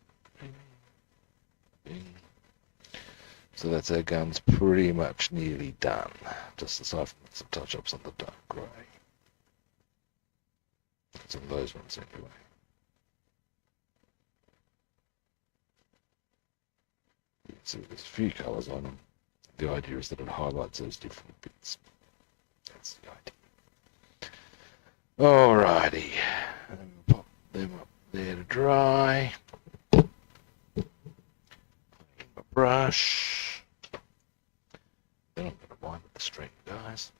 so that's our guns pretty much nearly done. Just aside from some touch-ups on the dark grey. It's on those ones anyway. You can see there's a few colours on them. The idea is that it highlights those different bits. That's the idea. Alrighty, and pop them up there to dry. Clean my brush. Then I'm going to wind up the string, guys.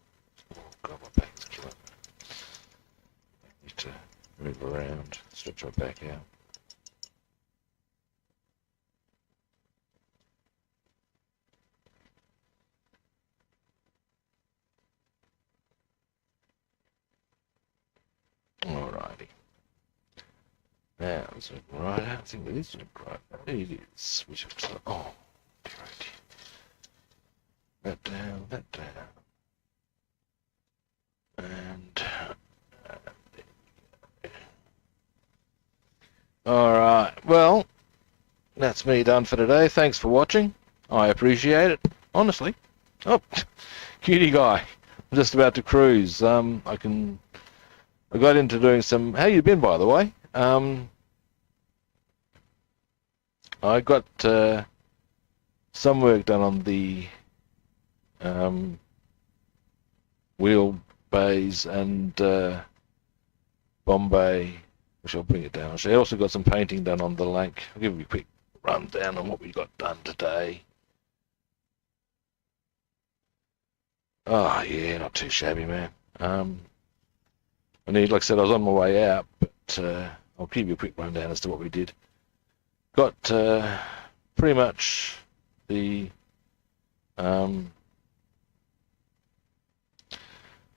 Oh god, my back is killing me. I need to Move around, stretch my back out. Alrighty. Now, is it right? I don't think it is right. It is. We should. Oh, right. That down, that down. And. Alright, well, that's me done for today. Thanks for watching. I appreciate it. Honestly. Oh, cutie guy. I'm just about to cruise. I got into doing some. How you been, by the way? I got some work done on the wheelbays and Bombay. I shall bring it down. I also got some painting done on the Lanc. I'll give you a quick rundown on what we got done today. Oh yeah, not too shabby, man. Like I said, I was on my way out, but I'll give you a quick rundown as to what we did. Got pretty much the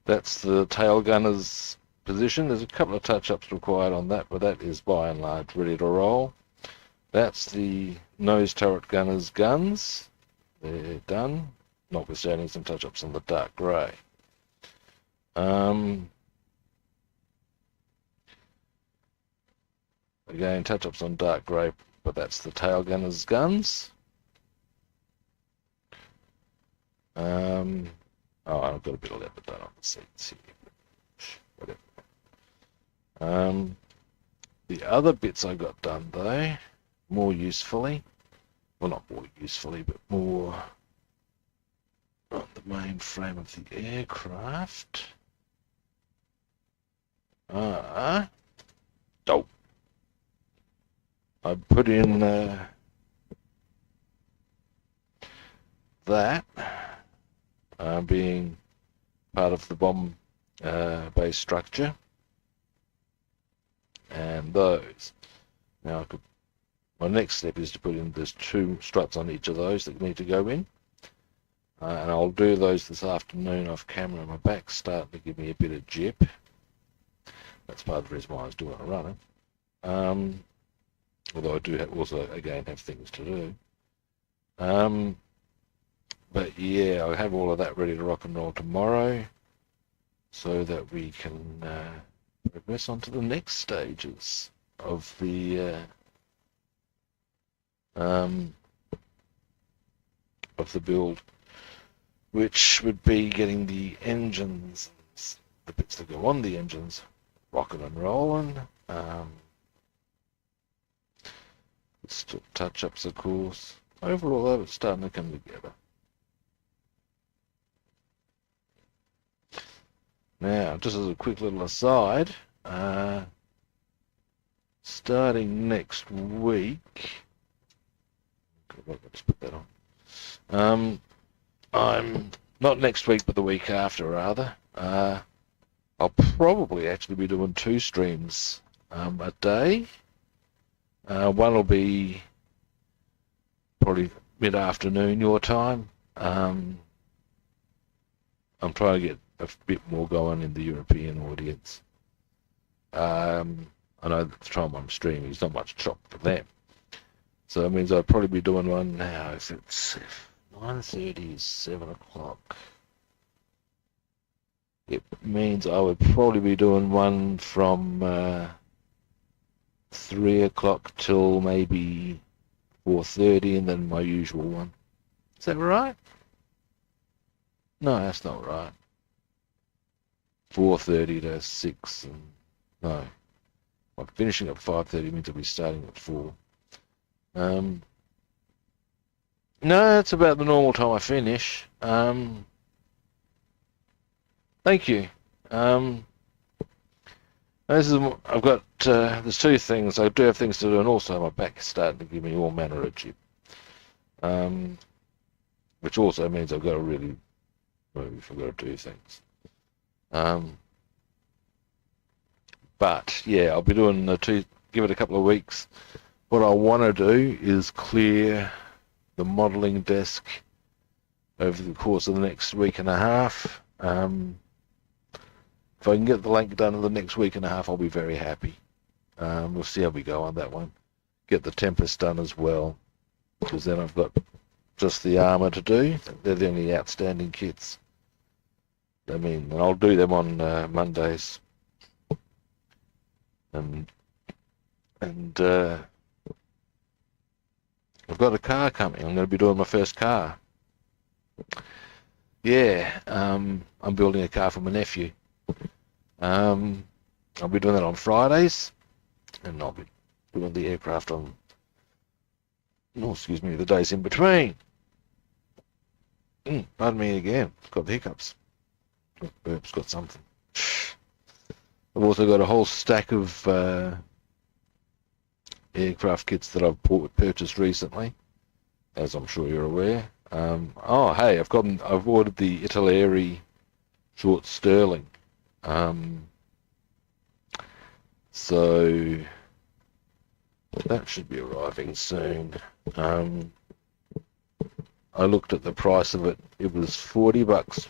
that's the tail gunner's position. There's a couple of touch-ups required on that, but that is by and large ready to roll. That's the nose turret gunner's guns. They're done, notwithstanding some touch-ups on the dark grey. Again, touch-ups on dark grey, but that's the tail gunner's guns. Oh, I've got a bit of leather done on the seats here. Whatever. The other bits I got done though, more usefully, well not more usefully, but more on the main frame of the aircraft. Oh, I put in that being part of the bomb base structure, and those. Now my next step is to put in, there's 2 struts on each of those that need to go in, and I'll do those this afternoon off camera. My back's starting to give me a bit of jip. That's part of the reason why I was doing a running. Although I do also again have things to do. But yeah, I'll have all of that ready to rock and roll tomorrow, so that we can progress on to the next stages of the build, which would be getting the engines, the bits that go on the engines, rocking and rolling. Still touch-ups, of course. Overall, though, it's starting to come together. Now, just as a quick little aside, starting next week, let's put that on. I'm not next week, but the week after, rather. I'll probably actually be doing 2 streams a day. One will be probably mid-afternoon your time. I'm trying to get a bit more going in the European audience. I know that the time I'm streaming is not much chop for them, so that means I'll probably be doing one now. If it's 9:30, 7 o'clock, it means I would probably be doing one from 3 o'clock till maybe 4:30, and then my usual one. Is that right? No, that's not right. 4:30 to 6, and no. I'm finishing at 5:30 means I'll be starting at 4. No, that's about the normal time I finish. Thank you. I've got, there's 2 things. I do have things to do, and also my back is starting to give me all manner of jip. Which also means I've got to really move, I've got to do things. But yeah, I'll be doing give it a couple of weeks. What I want to do is clear the modelling desk over the course of the next week and a half. If I can get the lank done in the next week and a half, I'll be very happy. We'll see how we go on that one. Get the Tempest done as well, because then I've got just the armour to do. They're the only outstanding kits. I mean, and I'll do them on Mondays. And I've got a car coming. I'm going to be doing my first car. Yeah, I'm building a car for my nephew. I'll be doing that on Fridays, and I'll be doing the aircraft on, the days in between. Pardon me again. It's got the hiccups. Burp's got something. I've also got a whole stack of aircraft kits that I've purchased recently, as I'm sure you're aware. Oh, hey, I've ordered the Italeri short Sterling. So that should be arriving soon. I looked at the price of it. It was $40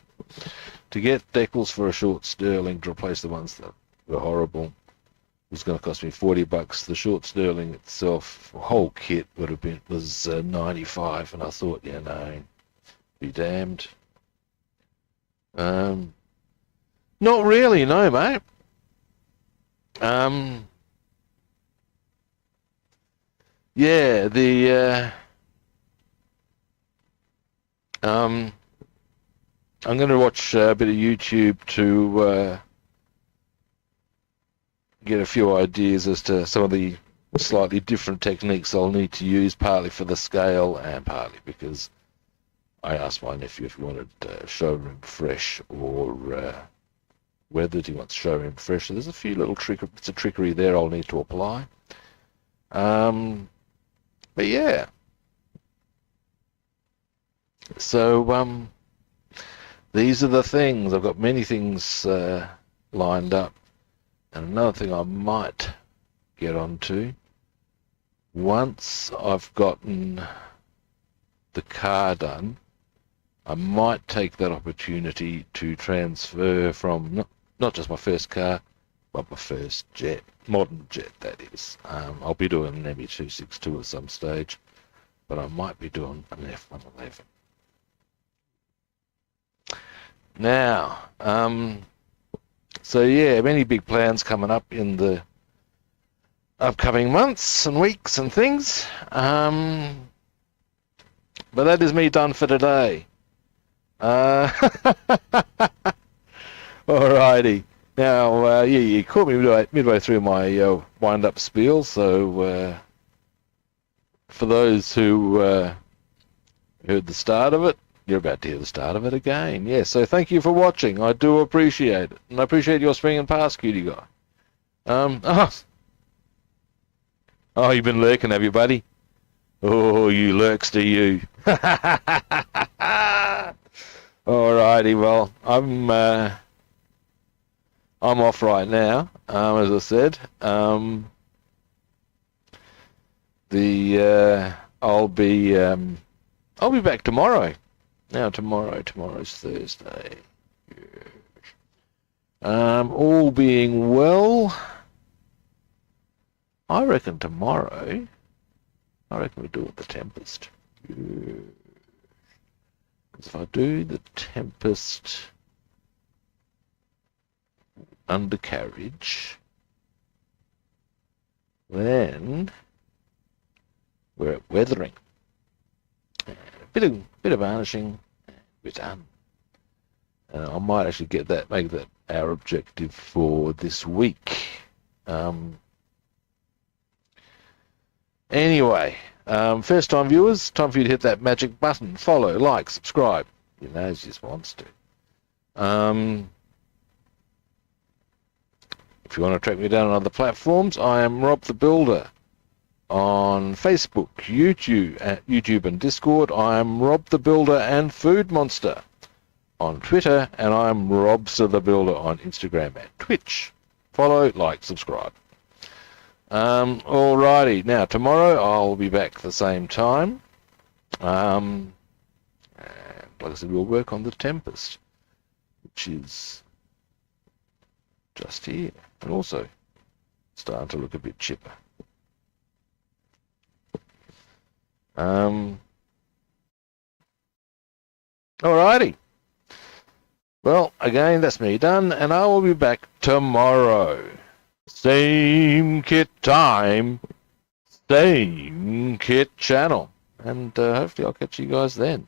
to get decals for a short Sterling to replace the ones that were horrible. It was going to cost me $40. The short Sterling itself, whole kit was 95, and I thought, yeah, no, be damned. Not really, no, mate. Yeah, I'm going to watch a bit of YouTube to get a few ideas as to some of the slightly different techniques I'll need to use, partly for the scale and partly because I asked my nephew if he wanted showroom fresh or weathered. He wants showroom fresh. So there's a few little bits of trickery there I'll need to apply. But yeah. So these are the things. I've got many things lined up. And another thing I might get onto, once I've gotten the car done, I might take that opportunity to transfer from not just my first car, but my first jet, modern jet that is. I'll be doing an ME262 at some stage, but I might be doing an F111. Now, so yeah, many big plans coming up in the upcoming months and weeks and things. But that is me done for today. Alrighty. Now, you caught me midway through my wind-up spiel, so for those who heard the start of it, you're about to hear the start of it again. Yeah, so thank you for watching. I do appreciate it. And I appreciate your swinging past, cutie guy. Oh, you've been lurking, have you, buddy? Oh, you lurkster, you. Alrighty, well, I'm off right now, as I said. I'll be back tomorrow. Now tomorrow's Thursday. All being well, I reckon tomorrow, we do it the Tempest. Because if I do the Tempest undercarriage, then we're at weathering. A bit of varnishing, we're done. I might actually make that our objective for this week. Anyway, first time viewers, time for you to hit that magic button, follow, like, subscribe. You know, she just wants to. If you want to track me down on other platforms, I am Rob the Builder. On Facebook, YouTube and Discord, I am Rob the Builder and Food Monster. On Twitter, and I'm Robster the Builder on Instagram and Twitch. follow, like, subscribe. Alrighty, now tomorrow I'll be back at the same time. And like I said, we'll work on the Tempest, which is just here, and also starting to look a bit chipper. Alrighty. Well, again, that's me done, and I will be back tomorrow. Same kit time, same kit channel. And hopefully I'll catch you guys then.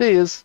Cheers.